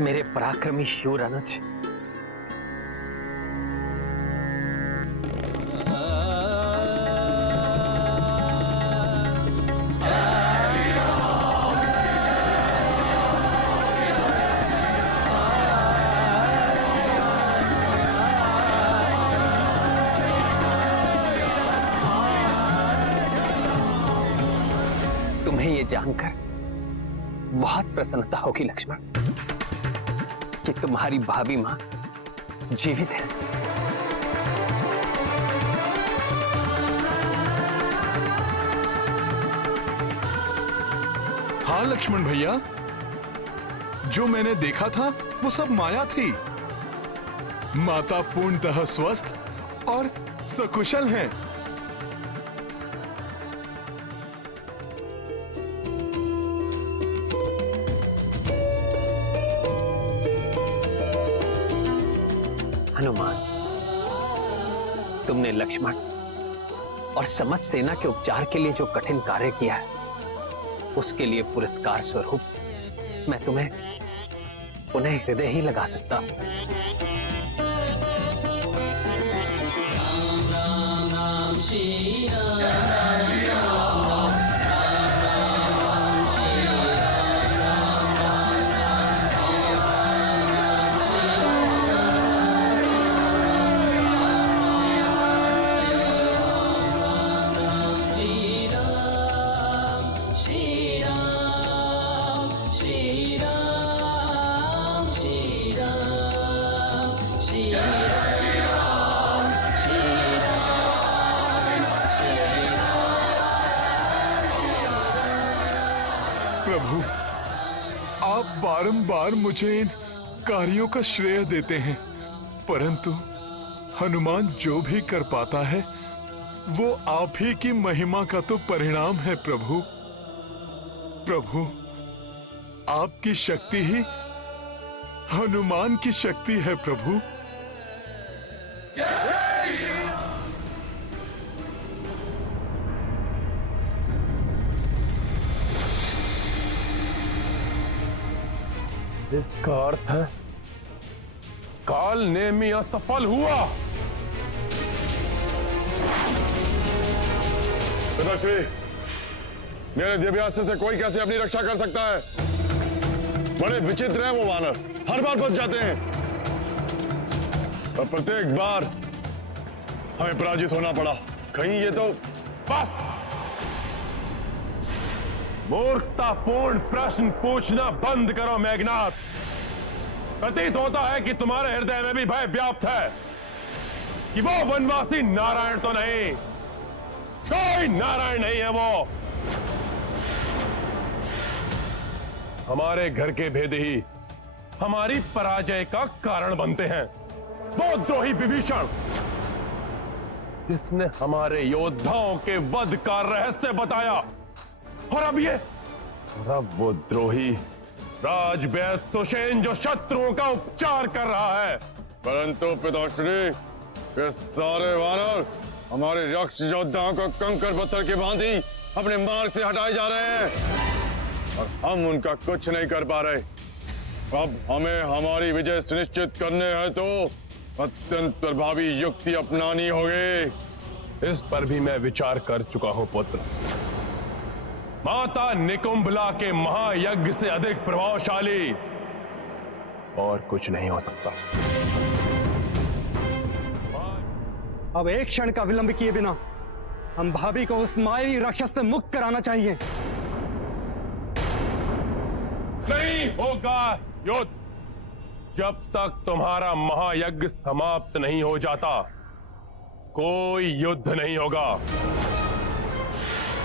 मेरे पराक्रमी शूर अनुज, तुम्हें ये जानकर बहुत प्रसन्नता होगी लक्ष्मण कि तुम्हारी भाभी मां जीवित है। हाँ लक्ष्मण भैया, जो मैंने देखा था वो सब माया थी। माता पूर्णतः स्वस्थ और सकुशल हैं। हनुमान, तुमने लक्ष्मण और समस्त सेना के उपचार के लिए जो कठिन कार्य किया है, उसके लिए पुरस्कार स्वरूप मैं तुम्हें पुनः हृदय ही लगा सकता हूं। राम राम राम श्री राम राम राम राम राम श्री राम राम राम राम श्री प्रभु, आप बारंबार मुझे इन कार्यों का श्रेय देते हैं, परंतु हनुमान जो भी कर पाता है वो आप ही की महिमा का तो परिणाम है प्रभु। प्रभु, आपकी शक्ति ही हनुमान की शक्ति है प्रभु। इसका अर्थ है काल नेमी असफल हुआ। पिताश्री, मेरे दिव्यास्त्र से कोई कैसे अपनी रक्षा कर सकता है? बड़े विचित्र हैं वो वानर, हर बार बच जाते हैं और प्रत्येक बार हमें पराजित होना पड़ा। कहीं ये तो बस, मूर्खतापूर्ण प्रश्न पूछना बंद करो मेघनाथ। प्रतीत होता है कि तुम्हारे हृदय में भी भय व्याप्त है कि वो वनवासी नारायण तो नहीं, कोई नारायण नहीं है वो। हमारे घर के भेद ही हमारी पराजय का कारण बनते हैं। वो द्रोही विभीषण, जिसने हमारे योद्धाओं के वध का रहस्य बताया, और अब वो द्रोही राजवैद्य सुषेण जो शत्रुओं का उपचार कर रहा है। परंतु पिताश्री, ये सारे वानर हमारे राक्षस योद्धाओं को कंकर पत्थर के भांति अपने मार्ग से हटाए जा रहे हैं और हम उनका कुछ नहीं कर पा रहे। अब हमें हमारी विजय सुनिश्चित करने हैं तो अत्यंत प्रभावी युक्ति अपनानी होगी। इस पर भी मैं विचार कर चुका हूं पुत्र। माता निकुंभला के महायज्ञ से अधिक प्रभावशाली और कुछ नहीं हो सकता। अब एक क्षण का विलंब किए बिना हम भाभी को उस मायावी राक्षस से मुक्त कराना चाहिए। नहीं होगा युद्ध जब तक तुम्हारा महायज्ञ समाप्त नहीं हो जाता। कोई युद्ध नहीं होगा।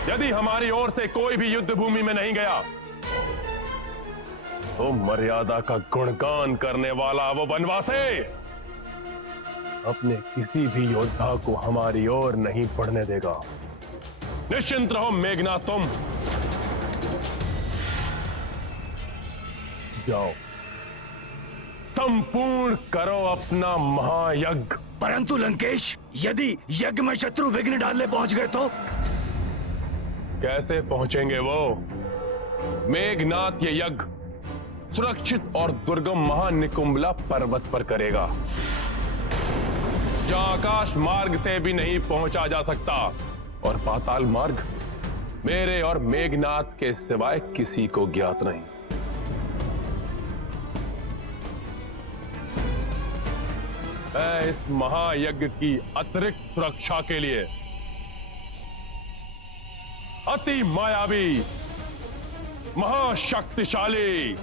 यदि हमारी ओर से कोई भी युद्ध भूमि में नहीं गया तो मर्यादा का गुणगान करने वाला वो वनवासी अपने किसी भी योद्धा को हमारी ओर नहीं बढ़ने देगा। निश्चिंत रहो मेघनाथ, तुम जाओ, संपूर्ण करो अपना महायज्ञ। परंतु लंकेश, यदि यज्ञ में शत्रु विघ्न डालने पहुंच गए तो? कैसे पहुंचेंगे वो? मेघनाथ, ये यज्ञ सुरक्षित और दुर्गम महानिकुंभला पर्वत पर करेगा, जहां आकाश मार्ग से भी नहीं पहुंचा जा सकता और पाताल मार्ग मेरे और मेघनाथ के सिवाय किसी को ज्ञात नहीं। मैं इस महायज्ञ की अतिरिक्त सुरक्षा के लिए अति मायावी, महाशक्तिशाली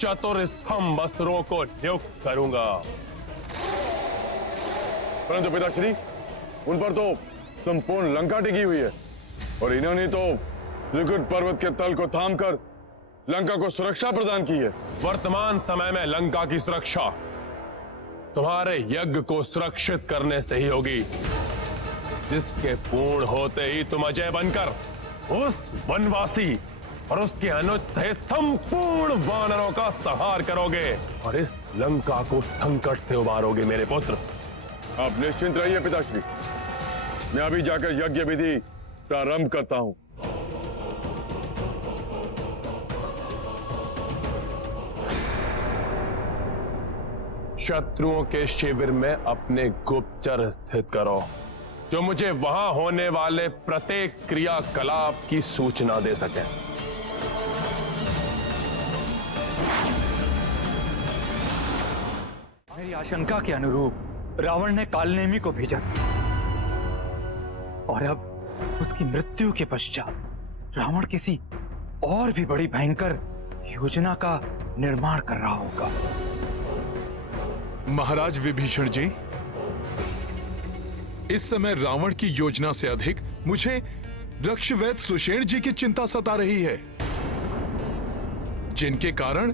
चतुर्स्तंभ अस्त्रों को नियुक्त करूंगा। परंतु पिताश्री, उन पर तो संपूर्ण लंका टिकी हुई है और इन्होंने तो त्रिकुट पर्वत के तल को थामकर लंका को सुरक्षा प्रदान की है। वर्तमान समय में लंका की सुरक्षा तुम्हारे यज्ञ को सुरक्षित करने से ही होगी, जिसके पूर्ण होते ही तुम अजय बनकर उस वनवासी और उसके अनुज सहित संपूर्ण वानरों का संहार करोगे और इस लंका को संकट से उबारोगे मेरे पुत्र। आप निश्चिंत रहिए पिताश्री, मैं अभी जाकर यज्ञ विधि प्रारंभ करता हूं। शत्रुओं के शिविर में अपने गुप्तचर स्थित करो, जो मुझे वहां होने वाले प्रत्येक क्रियाकलाप की सूचना दे सके। मेरी आशंका के अनुरूप रावण ने कालनेमी को भेजा और अब उसकी मृत्यु के पश्चात रावण किसी और भी बड़ी भयंकर योजना का निर्माण कर रहा होगा। महाराज विभीषण जी, इस समय रावण की योजना से अधिक मुझे रक्षवैद सुषेण जी की चिंता सता रही है, जिनके कारण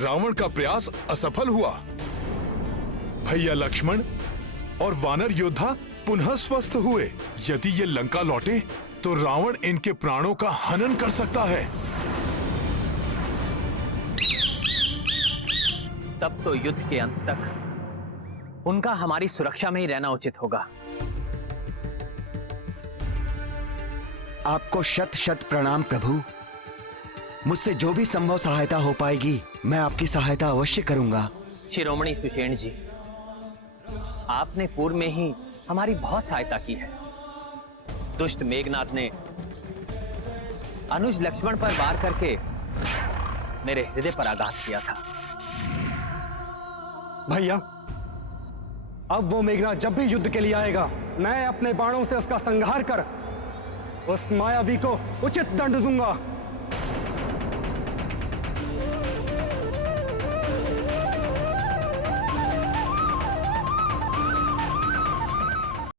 रावण का प्रयास असफल हुआ। भैया लक्ष्मण और वानर योद्धा पुनः स्वस्थ हुए। यदि ये लंका लौटे तो रावण इनके प्राणों का हनन कर सकता है। तब तो युद्ध के अंत तक उनका हमारी सुरक्षा में ही रहना उचित होगा। आपको शत शत प्रणाम प्रभु। मुझसे जो भी संभव सहायता हो पाएगी मैं आपकी सहायता अवश्य करूंगा। शिरोमणि सुषेण जी, आपने पूर्व में ही हमारी बहुत सहायता की है। दुष्ट मेघनाथ ने अनुज लक्ष्मण पर वार करके मेरे हृदय पर आघात किया था। भैया, अब वो मेघनाथ जब भी युद्ध के लिए आएगा, मैं अपने बाणों से उसका संहार कर उस मायावी को उचित दंड दूंगा।